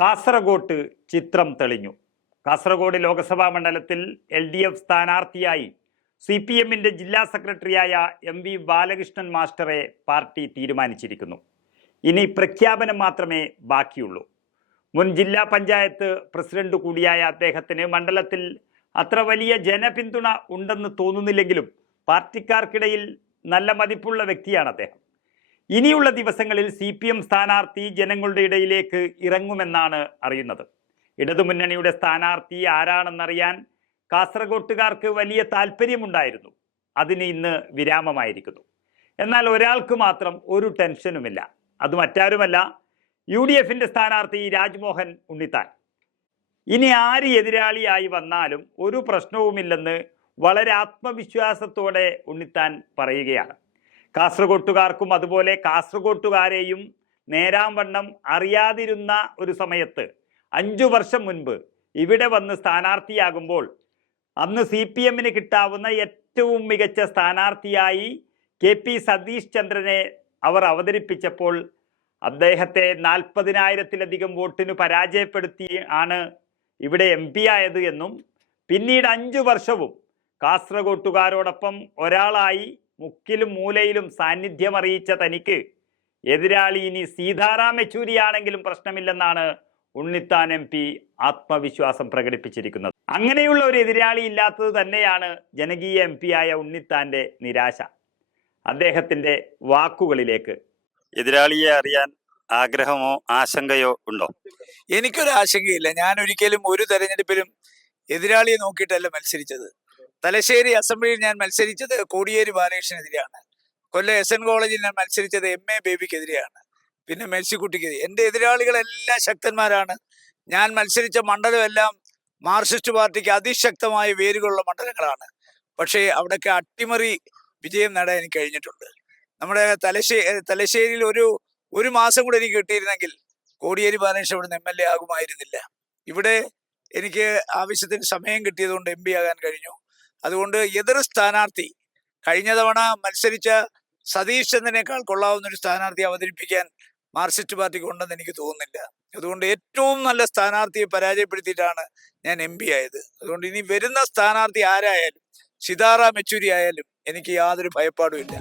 കാസർഗോട്ട് ചിത്രം തെളിഞ്ഞു. കാസർഗോഡ് ലോക്സഭാ മണ്ഡലത്തിൽ LDF സ്ഥാനാർത്ഥിയായി CPMന്റെ ജില്ലാ സെക്രട്ടറിയായ MV ബാലകൃഷ്ണൻ മാസ്റ്ററെ പാർട്ടി തീരുമാനിച്ചിരിക്കുന്നു. ഇനി പ്രഖ്യാപനം മാത്രമേ ബാക്കിയുള്ളൂ. മുൻ ജില്ലാ പഞ്ചായത്ത് പ്രസിഡന്റ് കൂടിയായ അദ്ദേഹത്തിന് മണ്ഡലത്തിൽ അത്ര വലിയ ജനപിന്തുണ ഉണ്ടെന്ന് തോന്നുന്നില്ലെങ്കിലും പാർട്ടിക്കാർക്കിടയിൽ നല്ല മതിപ്പുള്ള വ്യക്തിയാണ് അദ്ദേഹം. ഇനിയുള്ള ദിവസങ്ങളിൽ CPM സ്ഥാനാർത്ഥി ജനങ്ങളുടെ ഇടയിലേക്ക് ഇറങ്ങുമെന്നാണ് അറിയുന്നത്. ഇടതുമുന്നണിയുടെ സ്ഥാനാർത്ഥി ആരാണെന്നറിയാൻ കാസർഗോട്ടുകാർക്ക് വലിയ താല്പര്യമുണ്ടായിരുന്നു. അതിന് ഇന്ന് വിരാമമായിരിക്കുന്നു. എന്നാൽ ഒരാൾക്ക് മാത്രം ഒരു ടെൻഷനുമില്ല. അത് മറ്റാരുമല്ല, UDFന്റെ സ്ഥാനാർത്ഥി രാജ്മോഹൻ ഉണ്ണിത്താൻ. ഇനി ആര് എതിരാളിയായി വന്നാലും ഒരു പ്രശ്നവുമില്ലെന്ന് വളരെ ആത്മവിശ്വാസത്തോടെ ഉണ്ണിത്താൻ പറയുകയാണ്. കാസർഗോട്ടുകാർക്കും അതുപോലെ കാസർഗോട്ടുകാരെയും നേരാംവണ്ണം അറിയാതിരുന്ന ഒരു സമയത്ത് 5 വർഷം മുൻപ് ഇവിടെ വന്ന് സ്ഥാനാർത്ഥിയാകുമ്പോൾ അന്ന് CPMന് കിട്ടാവുന്ന ഏറ്റവും മികച്ച സ്ഥാനാർത്ഥിയായി KP സതീഷ് ചന്ദ്രനെ അവർ അവതരിപ്പിച്ചപ്പോൾ അദ്ദേഹത്തെ 40,000-ലധികം വോട്ടിന് പരാജയപ്പെടുത്തി ആണ് ഇവിടെ MP ആയത് എന്നും പിന്നീട് 5 വർഷവും കാസർഗോട്ടുകാരോടൊപ്പം ഒരാളായി മുക്കിലും മൂലയിലും സാന്നിധ്യം അറിയിച്ച തനിക്ക് എതിരാളി ഇനി സീതാറാം യെച്ചൂരിയാണെങ്കിലും പ്രശ്നമില്ലെന്നാണ് ഉണ്ണിത്താൻ MP ആത്മവിശ്വാസം പ്രകടിപ്പിച്ചിരിക്കുന്നത്. അങ്ങനെയുള്ള ഒരു എതിരാളി ഇല്ലാത്തത് തന്നെയാണ് ജനകീയ MP ആയ ഉണ്ണിത്താന്റെ നിരാശ. അദ്ദേഹത്തിന്റെ വാക്കുകളിലേക്ക്. എതിരാളിയെ അറിയാൻ ആഗ്രഹമോ ആശങ്കയോ ഉണ്ടോ? എനിക്കൊരു ആശങ്കയില്ല. ഞാൻ ഒരിക്കലും ഒരു തെരഞ്ഞെടുപ്പിലും എതിരാളിയെ നോക്കിയിട്ടല്ല മത്സരിച്ചത്. തലശ്ശേരി അസംബ്ലിയിൽ ഞാൻ മത്സരിച്ചത് കോടിയേരി ബാലകൃഷ്ണനെതിരെയാണ്. കൊല്ലം SN കോളേജിൽ ഞാൻ മത്സരിച്ചത് MA ബേബിക്കെതിരെയാണ്. പിന്നെ മേഴ്സിക്കുട്ടിക്കെതിരെ. എൻ്റെ എതിരാളികളെല്ലാം ശക്തന്മാരാണ്. ഞാൻ മത്സരിച്ച മണ്ഡലമെല്ലാം മാർക്സിസ്റ്റ് പാർട്ടിക്ക് അതിശക്തമായ വേരുകളുള്ള മണ്ഡലങ്ങളാണ്. പക്ഷേ അവിടെയൊക്കെ അട്ടിമറി വിജയം നേടാൻ എനിക്ക് കഴിഞ്ഞിട്ടുണ്ട്. നമ്മുടെ തലശ്ശേരിയിൽ ഒരു മാസം കൂടെ എനിക്ക് കിട്ടിയിരുന്നെങ്കിൽ കോടിയേരി ബാലകൃഷ്ണൻ ഇവിടുന്ന് MLA ആകുമായിരുന്നില്ല. ഇവിടെ എനിക്ക് ആവശ്യത്തിന് സമയം കിട്ടിയതുകൊണ്ട് MP ആകാൻ കഴിഞ്ഞു. അതുകൊണ്ട് എതിർ സ്ഥാനാർത്ഥി കഴിഞ്ഞ തവണ മത്സരിച്ച സതീഷ് ചന്ദ്രനേക്കാൾ കൊള്ളാവുന്ന ഒരു സ്ഥാനാർത്ഥി അവതരിപ്പിക്കാൻ മാർക്സിസ്റ്റ് പാർട്ടിക്ക് ഉണ്ടെന്ന് എനിക്ക് തോന്നുന്നില്ല. അതുകൊണ്ട് ഏറ്റവും നല്ല സ്ഥാനാർത്ഥിയെ പരാജയപ്പെടുത്തിയിട്ടാണ് ഞാൻ MP ആയത്. അതുകൊണ്ട് ഇനി വരുന്ന സ്ഥാനാർത്ഥി ആരായാലും സീതാറാം യെച്ചൂരി ആയാലും എനിക്ക് യാതൊരു ഭയപ്പാടുമില്ല.